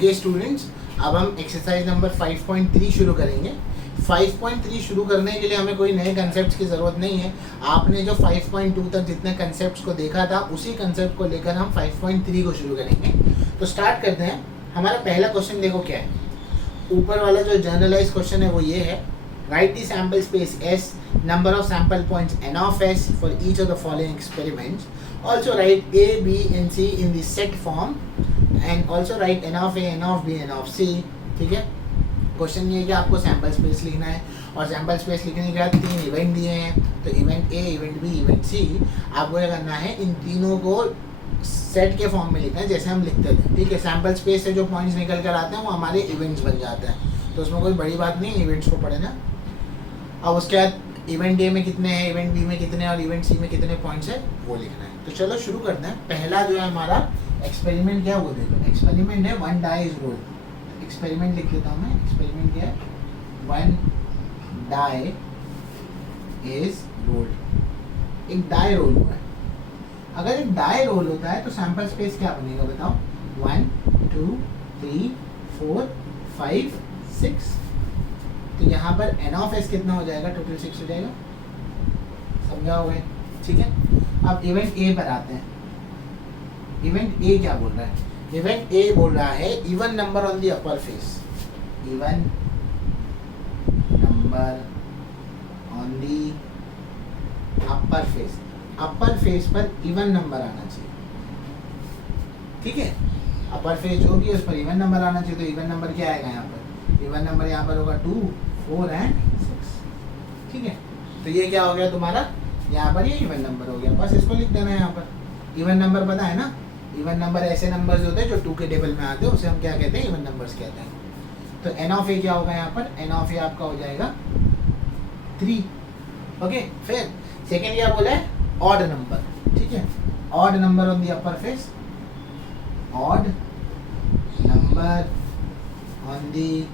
Okay students, अब हम exercise number 5.3 शुरू करेंगे। 5.3 शुरू करने के लिए हमें कोई नए कंसेप्ट की ज़रूरत नहीं है। आपने जो 5.2 तक जितने कंसेप्ट को देखा था उसी कंसेप्ट को लेकर हम 5.3 को शुरू करेंगे। तो स्टार्ट करते हैं। हमारा पहला क्वेश्चन देखो क्या है। ऊपर वाला जो जनरलाइज क्वेश्चन है वो ये है, right the sample space S, number of sample points n of S for each of the following experiments. Also write A, B and C in the set form and also write n of A, n of B, n of C. ठीक है, question ये है कि आपको sample space लिखना है और sample space लिखने के बाद 3 इवेंट दिए हैं। तो event A, event B, event C, आपको क्या करना है, इन तीनों को सेट के फॉर्म में लिखना है जैसे हम लिखते थे। ठीक है, सैम्पल स्पेस से जो पॉइंट्स निकल कर आते हैं वो हमारे इवेंट्स बन जाते हैं, तो उसमें कोई बड़ी बात नहीं, इवेंट्स को पढ़े ना। अब उसके बाद इवेंट ए में कितने हैं, इवेंट बी में कितने और इवेंट सी में कितने पॉइंट्स है वो लिखना है। तो चलो शुरू करते हैं। पहला जो है हमारा एक्सपेरिमेंट क्या है वो देखो। एक्सपेरिमेंट है 1 डाई इज रोल्ड। एक्सपेरिमेंट लिख लेता हूँ मैं। एक्सपेरिमेंट क्या है, 1 डाई इज रोल्ड। एक डाई रोल हुआ है। अगर एक डाई रोल होता है तो सैंपल स्पेस क्या बनेगा बताओ। 1 2 3 4 5 6। तो यहाँ पर n ऑफ s कितना हो जाएगा, टोटल 6 हो जाएगा। समझा होगा, ठीक है। अब इवेंट ए पर आते हैं। इवेंट ए क्या बोल रहा है, इवेंट ए बोल रहा है even number on the upper face. Even number on the upper face. Upper face पर इवन नंबर आना चाहिए। ठीक है, अपर फेस जो भी है उस पर इवन नंबर आना चाहिए। तो इवन नंबर क्या आएगा यहाँ पर, इवन नंबर यहाँ पर होगा 2 4 एंड 6। ठीक है, तो ये क्या हो गया तुम्हारा, यहाँ पर ये इवन नंबर हो गया। बस इसको लिख देना है यहाँ पर। इवन नंबर पता है ना, इवन नंबर ऐसे नंबर्स होते हैं जो 2 के टेबल में आते हैं, उसे हम क्या कहते हैं, इवन नंबर्स कहते हैं। तो एन ऑफ ए क्या होगा यहाँ पर, एन ऑफ ए आपका हो जाएगा 3। ओके, फिर सेकेंड क्या बोला है, ऑड नंबर। ठीक है, odd number on the upper face. Odd number on the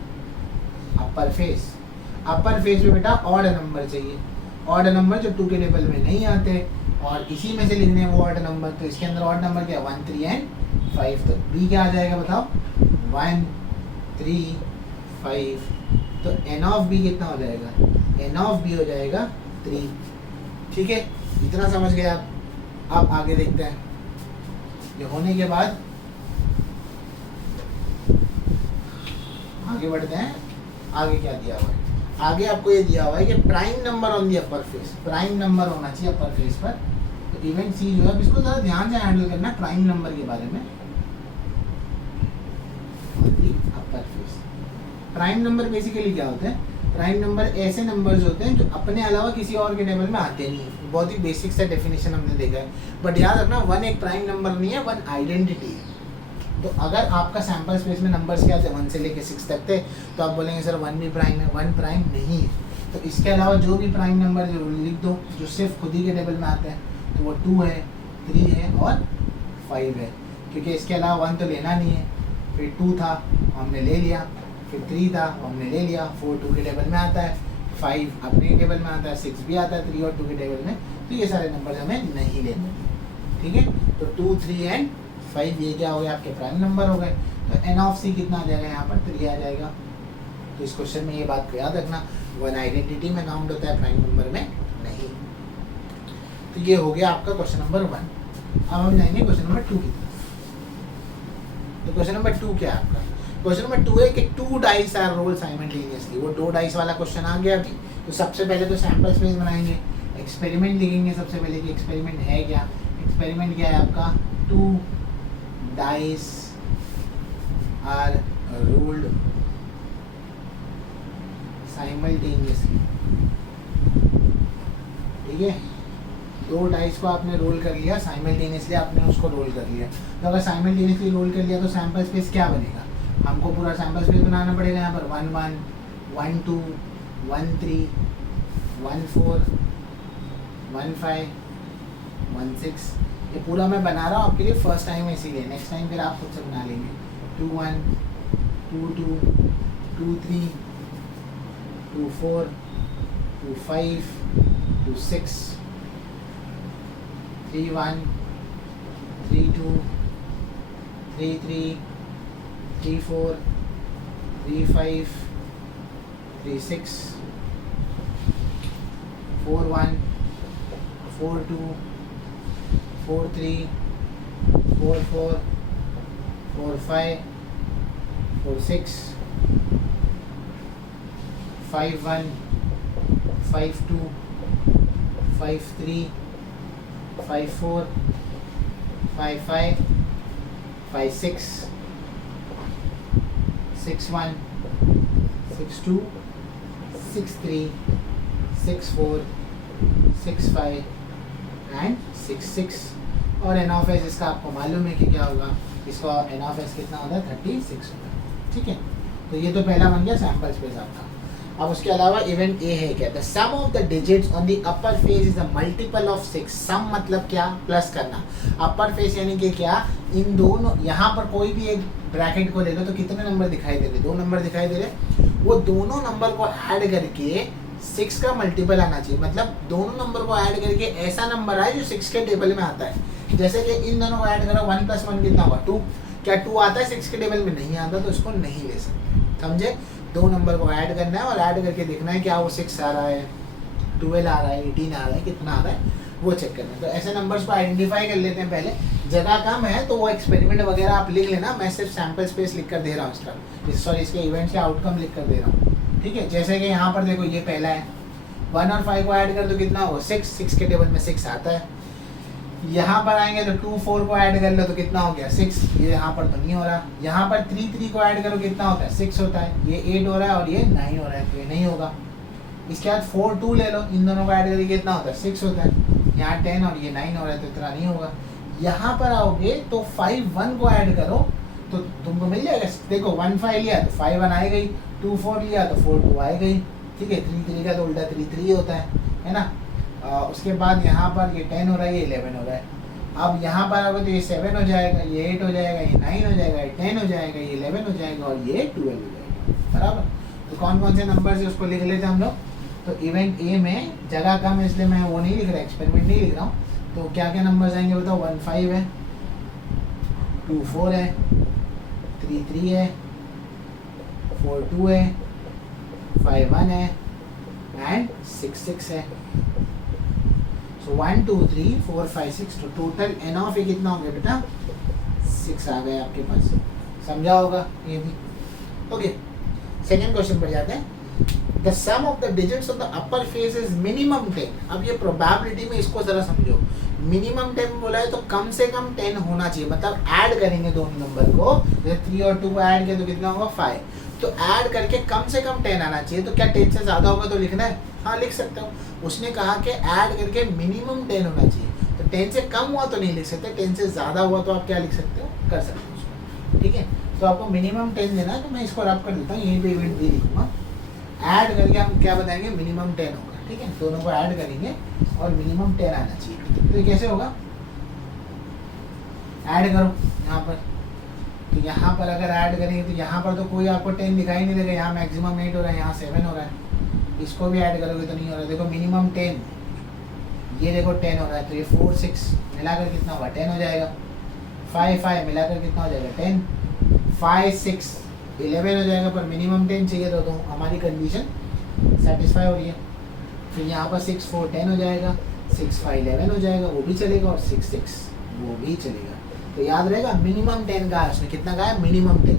upper face. Upper face में बेटा ऑड नंबर चाहिए। ऑड नंबर जो 2 के टेबल में नहीं आते और इसी में से लिखने हैं वो ऑड नंबर। तो इसके अंदर ऑड नंबर क्या है, 1 3 एंड 5। तो बी क्या आ जाएगा बताओ, 1 3 5। तो एन ऑफ बी कितना हो जाएगा, एन ऑफ बी हो जाएगा 3। ठीक है, इतना समझ गए आप। अब आगे देखते हैं। ये होने के बाद आगे बढ़ते हैं। आगे क्या दिया हुआ है, आगे आपको ये दिया हुआ है कि prime number on the upper face. Prime number होना चाहिए अपर फेस पर। तो इवेंट सी जो है, इसको ज़रा ध्यान से हैंडल करना प्राइम नंबर के बारे में। On the upper face. Prime number basically क्या होते हैं, प्राइम नंबर ऐसे नंबर्स होते हैं जो अपने अलावा किसी और के टेबल में आते नहीं है। बहुत ही बेसिक सा डेफिनेशन हमने देखा है, बट याद रखना 1 एक प्राइम नंबर नहीं है, 1 आइडेंटिटी है। तो अगर आपका सैंपल स्पेस में नंबर्स क्या थे, 1 से लेके 6 तक थे, तो आप बोलेंगे सर 1 भी प्राइम है। 1 प्राइम नहीं है। तो इसके अलावा जो भी प्राइम नंबर लिख दो जो सिर्फ खुद ही के टेबल में आते हैं, तो वो 2 है, 3 है और 5 है। क्योंकि इसके अलावा 1 तो लेना नहीं है। फिर 2 था हमने ले लिया, फिर 3 था हमने ले लिया, 4 2 के टेबल में आता है, 5 अपने के टेबल में आता है, 6 भी आता है 3 और 2 के टेबल में। तो ये सारे नंबर हमें नहीं लेने। ठीक है, तो 2 3 एंड 5 ये क्या हो गया, आपके प्राइम नंबर हो गए। तो एन ऑफ सी कितना आ जाएगा यहाँ पर, 3 आ जाएगा। तो इस क्वेश्चन में ये बात को याद रखना, 1 आइडेंटिटी में काउंट होता है, प्राइम नंबर में नहीं। तो ये हो गया आपका क्वेश्चन नंबर 1। अब हम जाएंगे क्वेश्चन नंबर 2 की तरफ। तो क्वेश्चन नंबर 2 क्या है आपका, क्वेश्चन नंबर 2 है कि 2 डाइस आर रोल साइमल्टेनियसली। वो 2 डाइस वाला क्वेश्चन आ गया अभी। तो सबसे पहले तो सैंपल स्पेस बनाएंगे, एक्सपेरिमेंट लिखेंगे सबसे पहले कि एक्सपेरिमेंट है क्या। एक्सपेरिमेंट क्या है आपका, 2 dice are rolled simultaneously। ठीक है, 2 डाइस को आपने रोल कर लिया साइमल्टेनियसली, आपने उसको रोल कर लिया। तो अगर साइमल्टेनियसली रोल कर लिया तो सैंपल स्पेस क्या बनेगा, हमको पूरा सैंपल स्पेस बनाना पड़ेगा। यहाँ पर 1 1 1 2 1 3 1 4 1 5 1 6। ये पूरा मैं बना रहा हूँ आपके लिए फर्स्ट टाइम, इसीलिए नेक्स्ट टाइम फिर आप खुद से बना लेंगे। 2 1 2 2 2 3 2 4 2 5 2 6 3 1 3 2 3 3 3 4 3 5 3 6 4 1 4 2 4 3 4 4 4 5 4 6 5 1 5 2 5 3 5 4 5 5 5 6 6 1 6 2 6 3 6 4 6 5 एंड 6 6। और एन ऑफ एस इसका आपको मालूम है कि क्या होगा, इसका एन ऑफ एस कितना होता है 36 होता है। ठीक है, तो ये तो पहला बन गया सैम्पल स्पेस आपका। अब उसके अलावा इवेंट ए है क्या, the sum of the digits on the upper face is a multiple of 6। Sum मतलब क्या, प्लस करना। अपर फेस यानी कि क्या, इन दोनों, यहाँ पर कोई भी एक ब्रैकेट को ले लो तो कितने नंबर दिखाई दे रहे, 2 नंबर दिखाई दे रहे। वो दोनों नंबर को ऐड करके 6 का मल्टीपल आना चाहिए, मतलब दोनों नंबर को ऐड करके ऐसा नंबर आए जो 6 के टेबल में आता है। जैसे कि इन दोनों को ऐड करो, 1 + 1 कितना होगा 2। क्या 2 आता है 6 के टेबल में, नहीं आता, तो इसको नहीं ले सकते। समझे, 2 नंबर को ऐड करना है और ऐड करके देखना है क्या वो 6 आ रहा है, 12 आ रहा है, 18 आ रहा है, कितना आ रहा है वो चेक करना है। तो ऐसे नंबर्स को आइडेंटिफाई कर लेते हैं पहले। जगह कम है तो वो एक्सपेरिमेंट वगैरह आप लिख लेना, मैं सिर्फ सैम्पल स्पेस लिख कर दे रहा हूँ इसका, सॉरी इसके इवेंट्स के आउटकम लिख कर दे रहा हूँ। ठीक है, जैसे कि यहाँ पर देखो ये पहला है, 1 और 5 को ऐड कर दो कितना होगा 6, 6 के टेबल में 6 आता है। यहाँ पर आएंगे तो 2 4 को ऐड कर लो तो कितना हो गया 6, ये यहाँ पर तो नहीं हो रहा। यहाँ पर 3 3 को ऐड करो कितना होता है 6 होता है, ये 8 हो रहा है और ये 9 हो रहा है, तो ये नहीं होगा। इसके बाद 4 2 ले लो, इन दोनों को ऐड करके कितना होता है 6 होता है, यहाँ 10 और ये 9 हो रहा है, तो इतना नहीं होगा। यहाँ पर आओगे तो 5 1 को ऐड करो तो तुमको मिल जाएगा, देखो 1 5 लिया तो 5 1 आएगा ही, 2 4 लिया तो 4 2 आएगा ही। ठीक है, 3 3 का तो उल्टा 3 3 होता है ना। उसके बाद यहाँ पर ये 10 हो रहा है, ये 11 हो रहा है। अब यहाँ पर आओगे तो ये 7 हो जाएगा, ये 8 हो जाएगा, ये 9 हो जाएगा, ये 10 हो जाएगा, ये 11 हो जाएगा और ये 12 हो जाएगा। बराबर, तो कौन कौन से नंबर है उसको लिख लेते हैं हम लोग। तो इवेंट ए में जगह कम है इसलिए मैं वो नहीं लिख रहा, एक्सपेरिमेंट नहीं लिख रहा हूँ। तो क्या क्या नंबर्स आएंगे बताओ, 1 5 है, 2 4 है, 3 3 है, 4 2 है, 5 1 है एंड 6 6 है। सो 1 2 3 4 5 6, तो टोटल एन ऑफ ए कितना हो गया बेटा 6 आ गया आपके पास। समझा होगा ये भी। ओके, सेकेंड क्वेश्चन पर जाते हैं। The sum of the digits of the upper face is minimum 10। अब ये प्रोबेबिलिटी में इसको जरा समझो। मिनिमम 10 बोला है तो कम से कम 10 होना चाहिए, मतलब ऐड करेंगे दोनों नंबर को, जैसे 3 और 2 को ऐड किया तो कितना होगा 5, तो ऐड करके कम से कम 10 आना चाहिए। तो क्या 10 से ज़्यादा होगा तो लिखना है, हाँ लिख सकते हो। उसने कहा कि ऐड करके मिनिमम 10 होना चाहिए, तो 10 से कम हुआ तो नहीं लिख सकते, 10 से ज़्यादा हुआ तो आप क्या लिख सकते हो, कर सकते हो उसको। ठीक है, तो आपको मिनिमम 10 देना है, तो मैं इसको रब कर देता हूँ, यहीं पे इवेंट भी लिखूँगा। ऐड करके हम क्या बताएंगे, मिनिमम 10 होगा। ठीक है, दोनों को ऐड करेंगे और मिनिमम 10 आना चाहिए। तो ये कैसे होगा, ऐड करो यहाँ पर, तो यहाँ पर अगर ऐड करेंगे तो यहाँ पर तो कोई आपको 10 दिखाई नहीं देगा, यहाँ मैक्सिमम 8 हो रहा है, यहाँ 7 हो रहा है। इसको भी ऐड करोगे तो नहीं हो रहा है, देखो मिनिमम 10, ये देखो 10 हो रहा है, तो ये 4 6 मिलाकर कितना होगा 10 हो जाएगा। 5 5 मिलाकर कितना हो जाएगा 10, 5 6 11 हो जाएगा, पर मिनिमम 10 चाहिए तो हमारी कंडीशन सेटिस्फाई हो रही है। फिर यहाँ पर 6 4 10 हो जाएगा, 6 5 11 हो जाएगा, वो भी चलेगा, और 6 6 वो भी चलेगा। तो याद रहेगा मिनिमम 10 का है, उसने कितना कहा है मिनिमम 10।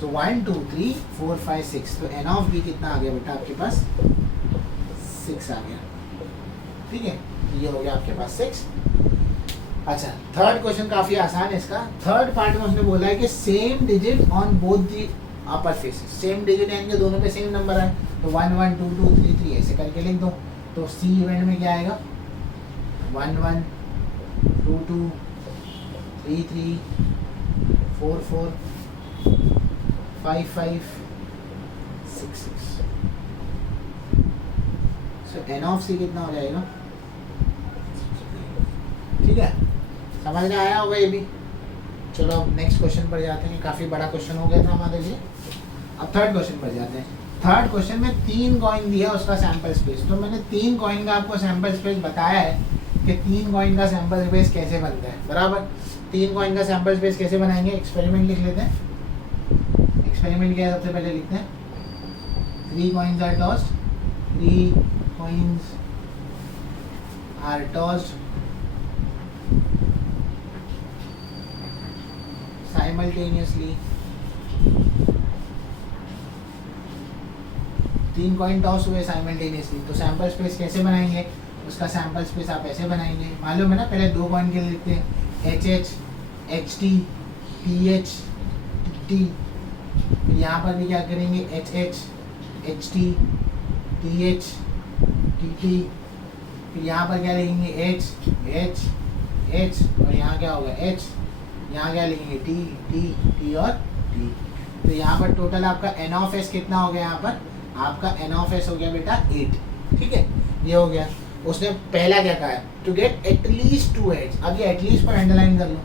तो 1 2 3 4 5 6, तो एन ऑफ बी कितना आ गया बेटा आपके पास 6 आ गया। ठीक है, ये हो गया आपके पास 6। अच्छा, थर्ड क्वेश्चन काफी आसान है इसका। थर्ड पार्ट में उसने बोला है कि same digit on both the upper faces, same digit यानी कि दोनों पे सेम नंबर है, तो 1 1 2 2 3 3 ऐसे करके लिख दो। तो सी इवेंट में क्या आएगा 1 1 2 2 3 3 4 4 5 5 6 6। सो एन ऑफ सी कितना हो जाएगा, ठीक है, समझ में आया होगा ये भी। चलो अब नेक्स्ट क्वेश्चन पर जाते हैं, काफ़ी बड़ा क्वेश्चन हो गया था हमारे लिए। अब थर्ड क्वेश्चन पर जाते हैं। थर्ड क्वेश्चन में 3 कॉइन दिया उसका सैंपल स्पेस, तो मैंने 3 कॉइन का आपको सैंपल स्पेस बताया है कि 3 कॉइन का सैंपल स्पेस कैसे बनता है। बराबर, 3 कॉइन का सैंपल स्पेस कैसे बनाएंगे, एक्सपेरिमेंट लिख लेते हैं। एक्सपेरिमेंट क्या है सबसे पहले लिखते हैं, 3 coins are tossed, 3 coins are tossed simultaneously, 3 coin toss हुए साइमल्टेनियसली। तो सैम्पल स्पेस कैसे बनाएंगे, उसका सैम्पल स्पेस आप ऐसे बनाएंगे, मालूम है ना, पहले 2 कॉइन के लिए लिखते हैं H H, H T, T H, T. फिर यहाँ पर भी क्या करेंगे, H H, H T, T H, T T. फिर यहाँ पर क्या लिखेंगे, एच एच एच, और यहाँ क्या होगा एच, यहाँ क्या लिखेंगे टी टी टी और टी। तो यहाँ पर टोटल आपका एन ऑफ एस कितना हो गया, यहाँ पर आपका एन ऑफ एस हो गया बेटा 8, ठीक है, ये हो गया। उसने पहला क्या कहा है, टू गेट एटलीस्ट 2 हेड्स। अब ये एटलीस्ट पर अंडरलाइन कर लो,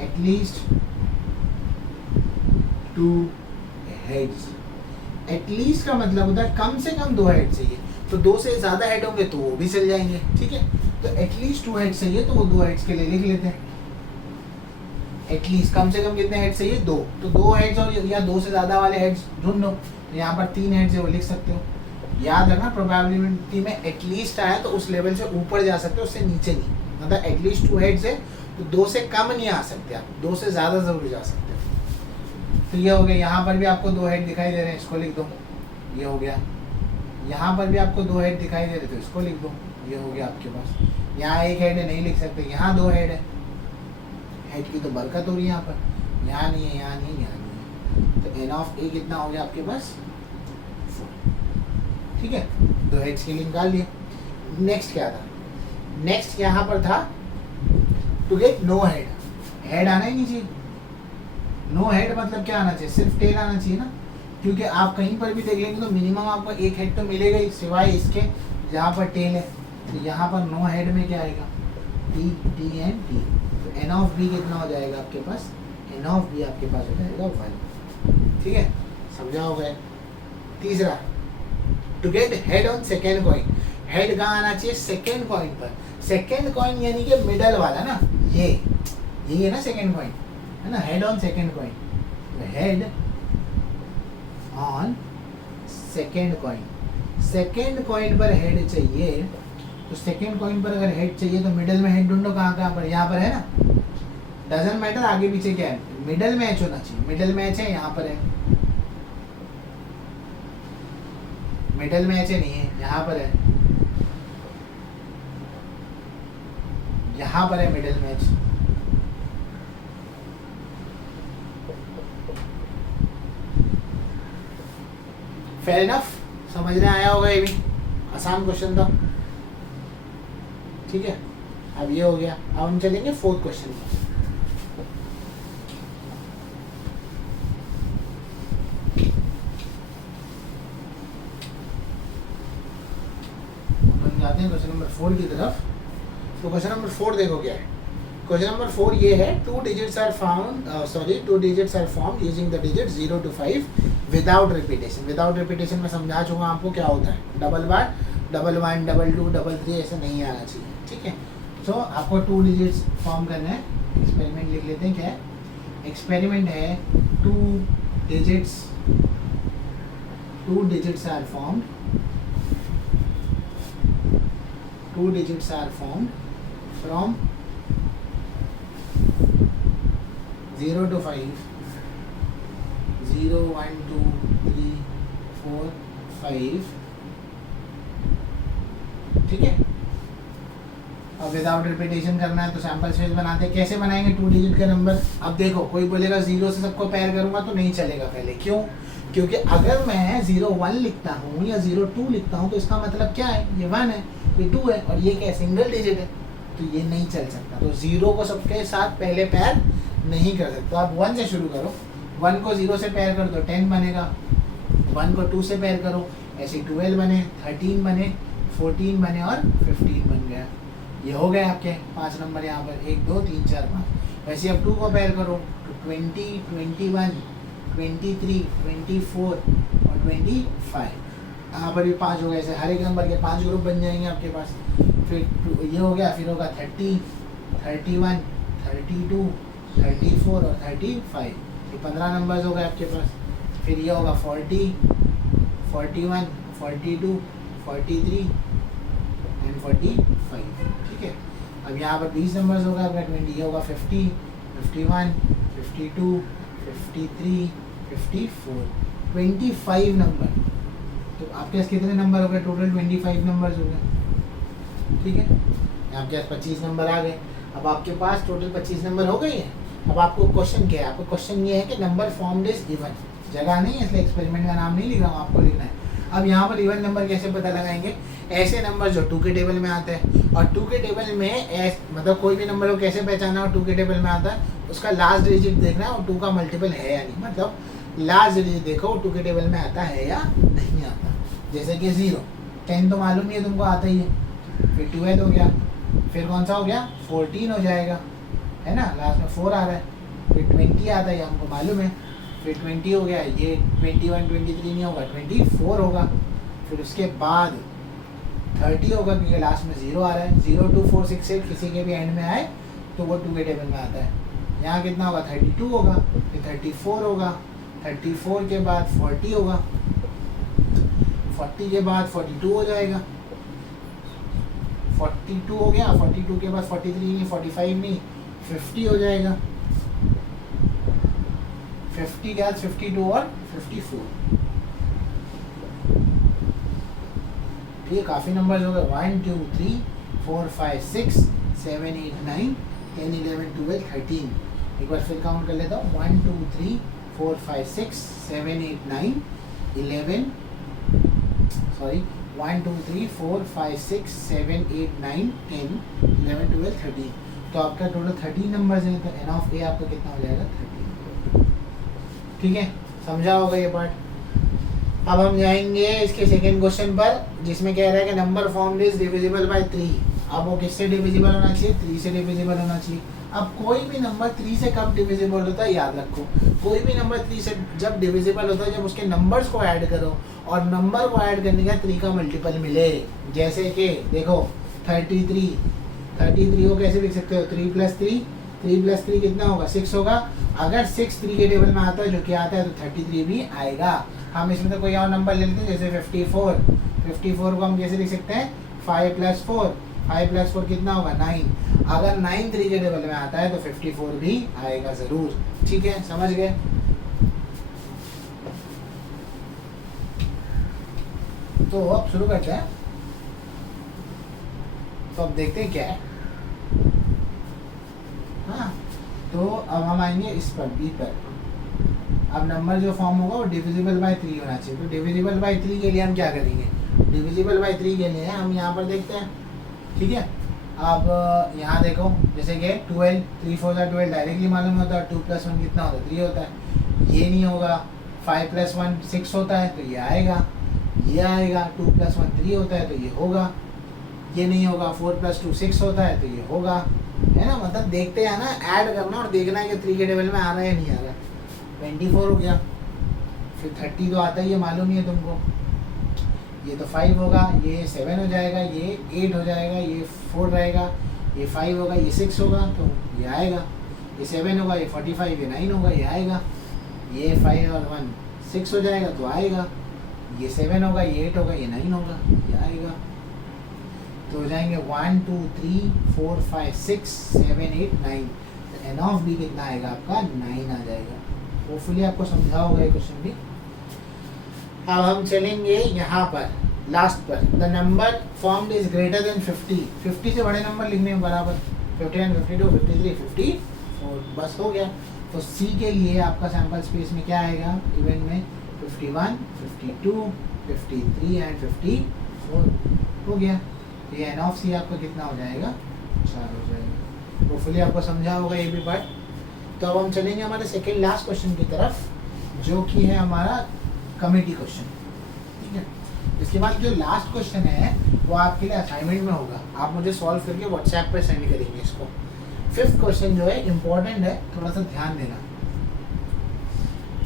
एटलीस्ट 2 हेड्स। एटलीस्ट का मतलब होता है कम से कम 2 हेड चाहिए, तो 2 से ज़्यादा हेड होंगे तो वो भी चल जाएंगे, ठीक है। तो एटलीस्ट 2 हेड चाहिए, तो वो 2 हेड्स के लिए लिख लेते हैं। एटलीस्ट कम से कम कितने हेड चाहिए, 2, तो 2 हेड्स और या 2 से ज़्यादा वाले हेड्स ढूंढ लो। तो यहाँ पर 3 हेड्स है वो लिख सकते हो। याद रखना प्रोबेबिलिटी में एटलीस्ट आया तो उस लेवल से ऊपर जा सकते हो, उससे नीचे नहीं। मतलब एटलीस्ट 2 हेड्स है तो 2 से कम नहीं आ सकते आप, 2 से ज़्यादा ज़रूर जा सकते हो। तो ये हो गया। यहाँ पर भी आपको 2 हेड दिखाई दे रहे हैं, इसको लिख दो, ये हो गया। यहाँ पर भी आपको 2 हेड दिखाई दे रहे थे, इसको लिख दो, ये हो गया आपके पास। यहाँ 1 हेड है, नहीं लिख सकते, यहाँ 2 हेड है, हेड की तो बरकत हो रही है यहाँ पर, यहाँ नहीं है, यहाँ नहीं है, यहाँ नहीं है। तो एन ऑफ ए कितना हो गया आपके पास 4, ठीक है। 2 हेड्स के लिए निकाल लिए। नेक्स्ट क्या था, नेक्स्ट यहाँ पर था to get no head. Head आना ही नहीं चाहिए, नो हेड मतलब क्या आना चाहिए, सिर्फ टेल आना चाहिए ना, क्योंकि आप कहीं पर भी देख लेंगे तो मिनिमम आपको 1 हेड तो मिलेगा ही, सिवाय इसके जहाँ पर टेल है। तो यहाँ पर नो हेड में क्या आएगा, टी टी एंड टी। तो एन ऑफ बी कितना हो जाएगा आपके पास, एन ऑफ बी आपके पास हो जाएगा 1, ठीक है, समझा हो गया। तीसरा, to get head on second coin. Head कहाँ आना चाहिए, सेकेंड कॉइन पर। सेकेंड कॉइन यानी कि मिडल वाला ना, ये है ना सेकेंड कॉइन, है ना, हेड ऑन सेकेंड कॉइन। तो head on second coin, second coin पर हेड चाहिए। तो सेकेंड कॉइन पर अगर हेड चाहिए तो मिडल में हेड ढूंढो, कहाँ पर, यहाँ पर है ना, डजंट मैटर आगे पीछे क्या है, मिडल मैच होना चाहिए। मिडल मैच है, यहाँ पर है, मिडल मैच है नहीं है, यहाँ पर है, यहाँ पर है मिडल मैच। फेयर इनफ, समझने आया होगा, ये भी आसान क्वेश्चन था, ठीक है। अब ये हो गया। अब हम चलेंगे 4th क्वेश्चन पर। जाते हैं क्वेश्चन नंबर 4 की तरफ। तो क्वेश्चन नंबर 4 देखो क्या है। क्वेश्चन नंबर 4 ये है, 2 digits are formed using the digits 0 to 5 without repetition। Without repetition में समझा चुका आपको क्या होता है, डबल बार, डबल 1, डबल 2, डबल 3 ऐसा नहीं आना चाहिए, ठीक है। तो आपको 2 डिजिट्स फॉर्म करना है। एक्सपेरिमेंट लिख लेते हैं, क्या है एक्सपेरिमेंट है, 2 digits are formed, 2 digits are formed from 0 to 5, 0, 1, 2, 3, 4, 5, ठीक है। अब विदाउट रिपीटेशन करना है तो सैंपल स्पेस बनाते हैं। कैसे बनाएंगे 2 डिजिट का नंबर। अब देखो, कोई बोलेगा 0 से सबको पेयर करूंगा तो नहीं चलेगा पहले, क्यों, क्योंकि अगर मैं 0, 1 लिखता हूँ या 0, 2 लिखता हूँ तो इसका मतलब क्या है, ये 1 है, ये 2 है और ये क्या है, सिंगल डिजिट है, तो ये नहीं चल सकता। तो 0 को सबके साथ पहले पेयर नहीं कर सकते। तो आप 1 से शुरू करो, 1 को 0 से पेयर कर दो 10 बनेगा, 1 को 2 से पेयर करो, ऐसे 12 बने, 13 बने, 14 बने और 15 बन गया। ये हो गए आपके 5 नंबर यहाँ पर, 1, 2, 3, 4, 5। वैसे अब 2 को पेयर करो तो 20, 21, 23, 24 और 25। यहाँ पर भी 5 हो गए, ऐसे हर एक नंबर के 5 ग्रुप बन जाएंगे आपके पास। फिर ये हो गया, फिर होगा 30, 31, 32, 34 और 35। ये 15 नंबर्स हो गए आपके पास। फिर ये होगा 40, 41, 42, 43 एंड 45, ठीक है। अब यहाँ पर 20 नंबर्स होगा आपका 20, ये होगा 50, 51, 52, 53, 54, 25 नंबर। तो आपके पास कितने नंबर हो गए टोटल? 25 नंबर्स हो गए, ठीक है। आपके पास 25 नंबर आ गए। अब आपके पास टोटल 25 नंबर हो गए हैं। अब आपको क्वेश्चन क्या है? आपको क्वेश्चन ये है कि नंबर फॉर्म्ड इज इवन। जगह नहीं है इसलिए एक्सपेरिमेंट का नाम नहीं लिख रहा हूँ, आपको लिखना है। अब यहाँ पर इवन नंबर कैसे पता लगाएंगे? ऐसे नंबर जो 2 के टेबल में आते हैं, और 2 के टेबल में मतलब कोई भी नंबर को कैसे पहचाना और 2 के टेबल में आता है, उसका लास्ट डिजिट देखना है और 2 का मल्टीपल है या नहीं। मतलब लास्ट डिजिट देखो 2 के टेबल में आता है या नहीं आता। जैसे कि 0, 10 तो मालूम ही है तुमको, आता ही है। फिर 12 हो गया, फिर कौन सा हो गया? 14 हो जाएगा, है ना, लास्ट में 4 आ रहा है। फिर 20 आता है, हमको मालूम है। फिर 20 हो गया, ये 21, 23 नहीं होगा, 24 होगा। फिर उसके बाद 30 होगा क्योंकि लास्ट में 0 आ रहा है। 0, 2, 4, 6, 8 किसी के भी एंड में आए तो वो 2 के टेबल में आता है। यहाँ कितना होगा? 32 होगा, फिर 34 होगा, 34 के बाद 40 होगा, 40 के बाद 42 हो जाएगा, 42 हो गया, 42 के बाद 43 नहीं, 45 नहीं, 50 हो जाएगा, 50 के बाद 52 और 54। ठीक है, काफ़ी नंबर्स हो गए। 1, 2, 3, 4, 5, 6, 7, 8, 9, 10, 11, 12, 13। एक बार फिर काउंट कर लेता हूँ। 1, 2, 3, 4, 5, 6, 7, 8, 9, 11, सॉरी 1, 2, 3, 4, 5, 6, 7, 8, 9, 10, 11, 12, 13। तो आपका टोटल 13 नंबर्स हैं। तो एन ऑफ ए आपका कितना हो जाएगा? 13। ठीक है, समझा होगा ये पार्ट। अब हम जाएंगे इसके सेकेंड क्वेश्चन पर, जिसमें कह रहा है कि number formed is divisible by 3। अब वो किससे डिविजिबल होना चाहिए? 3 से डिविजिबल होना चाहिए। अब कोई भी नंबर 3 से कब डिविजिबल होता है याद रखो। कोई भी नंबर 3 से जब डिविजिबल होता है जब उसके नंबर्स को ऐड करो और नंबर को ऐड करने का 3 का मल्टीपल मिले। जैसे कि देखो 33 को कैसे लिख सकते हो? 3 + 3, 3 + 3 कितना होगा? 6 होगा। अगर 6 3 के टेबल में आता है, जो कि आता है, तो 33 भी आएगा। हम इसमें तो कोई और नंबर ले लेते हैं, जैसे 54 को हम कैसे लिख सकते हैं? 5 + 4, 5 + 4 कितना होगा? 9। अगर 9 3 के टेबल में आता है तो 54 भी आएगा ज़रूर। ठीक है, समझ गए? तो अब शुरू करते हैं। तो अब देखते हैं क्या है। हाँ, तो अब हम आएंगे इस पर, बी पर। अब नंबर जो फॉर्म होगा वो डिविजिबल बाय 3 होना चाहिए। तो डिविजिबल बाय 3 के लिए हम क्या करेंगे? डिविजिबल बाय 3 के लिए हम यहाँ पर देखते हैं। ठीक है, अब यहाँ देखो, जैसे कि 12, 3 4 12 डायरेक्टली मालूम होता है। 2 + 1 कितना होता है? 3 होता है। ये नहीं होगा। 5 + 1 6 होता है, तो ये आएगा, ये आएगा। 2 + 1 3 होता है, तो ये होगा। ये नहीं होगा। 4 + 2 6 होता है, तो ये होगा, है ना। मतलब देखते हैं ना, ऐड करना और देखना है कि 3 के टेबल में आ रहा है या नहीं आ रहा है। 24 हो गया। फिर 30 तो आता ही है, मालूम ही है तुमको। ये तो 5 होगा, ये 7 हो जाएगा, ये 8 हो जाएगा, ये 4 रहेगा, ये 5 होगा, ये 6 होगा, तो ये आएगा। ये 7 होगा, ये 45, ये 9 होगा, ये आएगा। ये 5 और 1 6 हो जाएगा, तो आएगा। ये 7 होगा, ये 8 होगा, ये 9 होगा, ये आएगा। तो हो जाएंगे 1 2 3 4 5 6 7 8 9। तो एन ऑफ बी कितना आएगा आपका? 9 आ जाएगा। होपफुली आपको समझा होगा ये क्वेश्चन भी। अब हम चलेंगे यहाँ पर लास्ट पर। The number formed is greater than 50। 50 से बड़े नंबर लिखने में बराबर। 51, 52, 53, 54, बस हो गया। तो सी के लिए आपका सैम्पल स्पेस में क्या आएगा? इवेंट में 51, 52, 53 एंड 54 हो गया। ये एन ऑफ सी आपका कितना हो जाएगा? 4 हो जाएगा। होपफुली आपको समझा होगा ये भी पार्ट। तो अब हम चलेंगे हमारे सेकेंड लास्ट क्वेश्चन की तरफ, जो कि है हमारा कमिटी क्वेश्चन। ठीक है, इसके बाद जो लास्ट क्वेश्चन है वो आपके लिए असाइनमेंट में होगा। आप मुझे सॉल्व करके व्हाट्सएप पे सेंड करेंगे इसको। 5th क्वेश्चन जो है इम्पोर्टेंट है, थोड़ा सा ध्यान देना।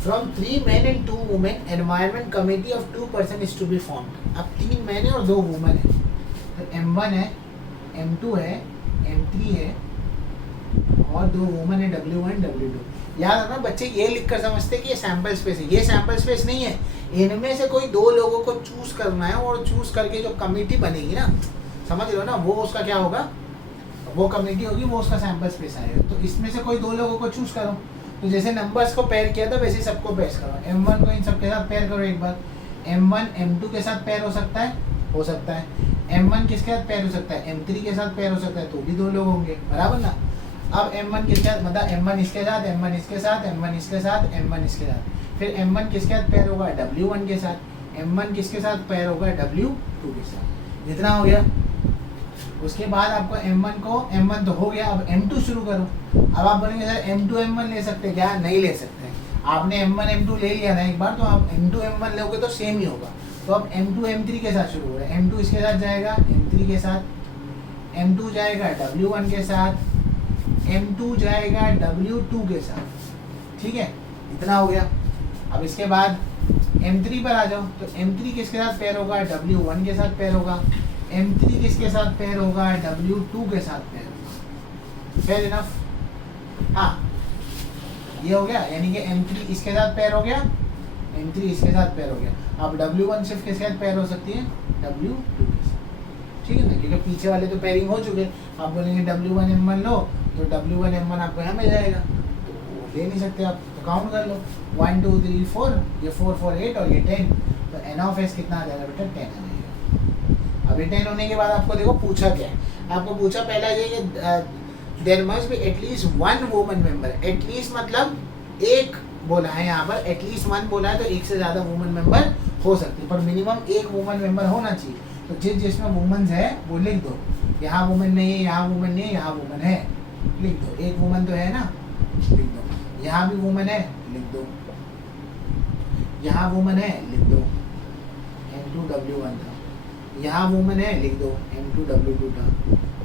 From 3 men and 2 women, environment committee of 2 person is to be formed. अब 3 मैन है और 2 वुमेन है। तो M1 है, M2 है, M3 है और 2 वुमेन है, W1, W2। याद रखना बच्चे ये लिखकर समझते कि ये सैंपल स्पेस है, ये सैंपल स्पेस नहीं है। इनमें से कोई दो लोगों को चूज करना है और चूज करके जो कमिटी बनेगी ना, समझ लो ना, वो उसका क्या होगा, वो कमिटी होगी, वो उसका सैंपल स्पेस आएगा। तो इसमें से कोई दो लोगों को चूज करो। तो जैसे नंबर्स को पेयर किया था वैसे सबको पेयर करो। M1 को इन सबके साथ पेयर करो एक बार। M1 M2 के साथ पेयर हो सकता है, हो सकता है। M1 किसके साथ पेयर हो सकता है, M3 के साथ पेयर हो सकता है, तो भी दो लोग होंगे, बराबर ना। अब M1 किसके साथ, मतलब M1 इसके साथ, M1 इसके साथ, M1 इसके साथ, M1 इसके साथ। फिर M1 किसके साथ पेयर होगा, W1 के साथ। M1 किसके साथ पेयर होगा, W2 के साथ। जितना हो गया। उसके बाद आपको M1 को, M1 तो हो गया, अब M2 शुरू करो। अब आप बोलेंगे सर M2 M1 ले सकते हैं क्या, नहीं ले सकते। आपने M1 M2 ले लिया ना एक बार, तो आप M2 M1 लोगे तो सेम ही होगा। तो अब M2 M3 के साथ शुरू हो रहा है। M2 इसके साथ जाएगा, M3 के साथ। M2 जाएगा W1 के साथ, M2 जाएगा W2 के साथ, ठीक है, इतना हो गया। अब इसके बाद M3 पर आ जाओ। तो M3 किसके साथ पेयर होगा, W1 के साथ पेयर होगा। M3 किसके साथ पेयर होगा, W2 के साथ पेयर होगा। Fair enough. हाँ, ये हो गया, यानी कि M3 इसके साथ पेयर हो गया, M3 इसके साथ पेयर हो गया। अब W1 सिर्फ किसके साथ पेयर हो सकती है, W2 के साथ, ठीक है ना, क्योंकि पीछे वाले तो पेयरिंग हो चुके। आप बोलेंगे W1 M1 लो, तो W1 M1 आपको यहाँ मिल जाएगा, तो ले नहीं सकते आप, तो काउंट कर लो 1 2 3 4, ये 4 4 8 और ये 10, तो N ऑफ S कितना आ जाएगा बेटा, 10 आ जाएगा। अभी 10 होने के बाद आपको देखो पूछा क्या है, आपको पूछा पहला ये कि there must be at least one woman member. At least मतलब एक बोला है यहाँ पर, एटलीस्ट वन बोला है, तो एक से ज़्यादा वुमन मेंबर हो सकती है, पर मिनिमम एक वुमन मेंबर होना चाहिए। तो जिसमें वुमन है वो लिख दो, यहाँ वुमन नहीं है, यहाँ वुमन नहीं है, यहाँ वुमन है, लिख दो। एक वुमन तो है ना, लिख दो। यहाँ भी वुमन है, लिख दो। यहाँ वुमन है, लिख दो, M2 W1 था। यहाँ वुमन है, लिख दो, M2 W2 था।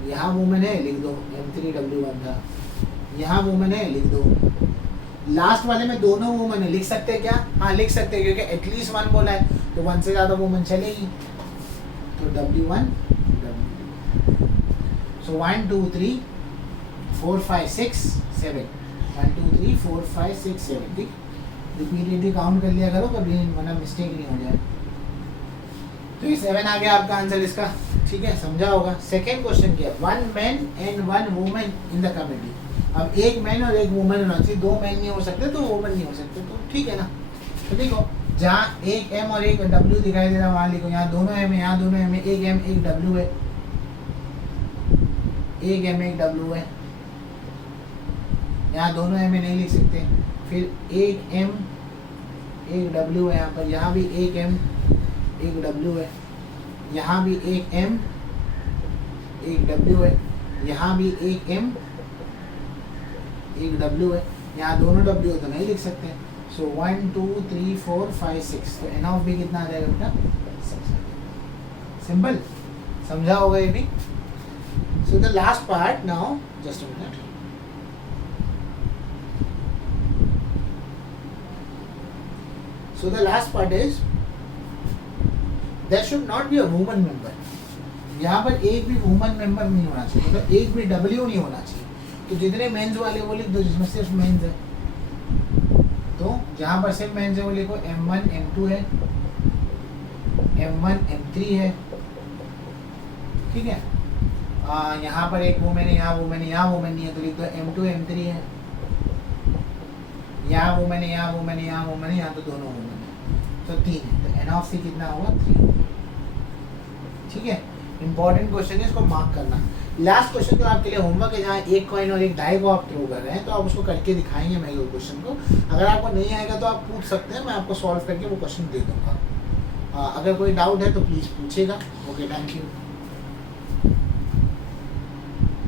यहाँ वुमन है, लिख दो, M3 W1 था। यहाँ वुमन है, लिख दो। लास्ट वाले में दोनों वुमन है, लिख सकते हैं क्या, हाँ लिख सकते हैं, क्योंकि एटलीस्ट वन बोला है, तो वन से ज़्यादा वुमन चलेगी, तो W1 W2। सो 1 2 3 4 5 6 7, 1 2 3 4 5 6 7, ठीक। रिपीटेडली काउंट कर लिया करो, कभी मतलब मिस्टेक नहीं हो जाए। तो ये 7 आ गया आपका आंसर इसका, ठीक है, समझा होगा। सेकेंड क्वेश्चन क्या है, 1 man and 1 woman in the committee. अब एक मैन और एक वुमन होना चाहिए, दो मैन नहीं हो सकते तो वुमन नहीं हो सकते, तो ठीक है ना। तो देखो जहाँ एक M और एक W दिखाई दे रहा है वहाँ लिखो, यहाँ दोनों M है, यहाँ दोनों M है, एक M एक W है, एक M एक W है, यहाँ दोनों M नहीं लिख सकते। फिर एक M एक W है यहाँ पर, यहाँ भी एक M एक W है, यहाँ भी एक M एक W है, यहाँ भी एक M एक W है, यहाँ दोनों W तो नहीं लिख सकते। सो 1 2 3 4 5 6, तो N ऑफ B कितना आ जाएगा बेटा, 6। सिंपल, समझा होगा ये भी। So the last part now, just a minute. So the last part is there should not be a woman member. यहाँ पर एक भी वुमन मेंबर नहीं होना चाहिए, मतलब एक भी W नहीं होना चाहिए। तो जितने मेंस वाले वो लिख दो जिसमें सिर्फ मेंस है, तो जहाँ पर सिर्फ मेंस है वो लिखो, M1 M2 है, M1 M3 है, ठीक है। यहाँ पर एक वुमेन है, यहाँ वुमेन है, यहाँ वुमेन नहीं है, तो लिख दो M2 M3 है। यहाँ वुमेन है, यहाँ वुमेन है, यहाँ वुमेन है, यहाँ तो दोनों वुमेन है, तो 3 है। तो N ऑफ C कितना होगा, 3, ठीक है। इंपॉर्टेंट क्वेश्चन है, इसको मार्क करना। लास्ट क्वेश्चन जो आपके लिए होमवर्क है, जहाँ एक कॉइन और एक डाई को आप थ्रो कर रहे हैं, तो आप उसको करके दिखाएंगे मैं वो क्वेश्चन को। अगर आपको नहीं आएगा तो आप पूछ सकते हैं, मैं आपको सॉल्व करके वो क्वेश्चन दे दूँगा। अगर कोई डाउट है तो प्लीज़ पूछेगा। Okay, thank you.